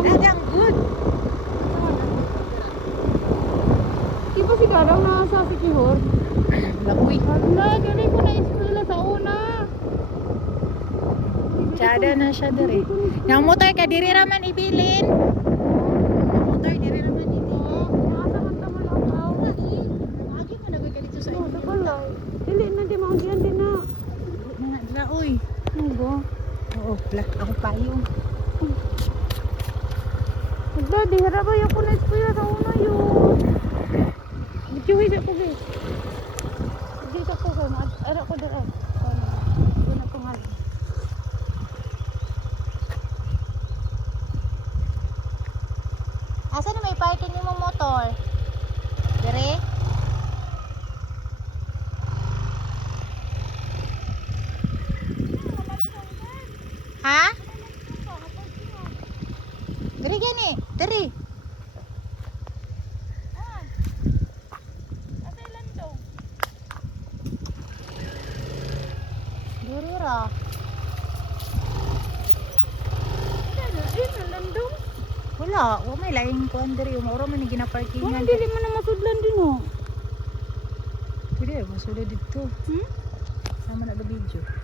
Dagang good. Di ba si Garang nasa si Kihor? Lakoy. Hala, dali ko na eskwela sa una. Tsada na siya diri. Yang motor ka diri raman ibilin. Motor diri raman dito. Nakasamanta mo lang ako. Agi mo nagay ka dito sa Oo, inyo. dabalay. Dili na di maundian din na. Na oy. Ano ba? Oo, ako payong. Hala, di harap ba yung na eskwela sa una yun. Bitiwi siya ko, guys. Dito ko sa ara ko doon. Doon na pangalan. Asa na may parking nimo motor? Dire? Ha? Dire gani, dire. Durura. Landong. Wala, wa may laing kuan diri, umoro man ni ginaparkingan. Dili man na masudlan din oh. Dire, masulod dito. Hmm? Sama na ba video?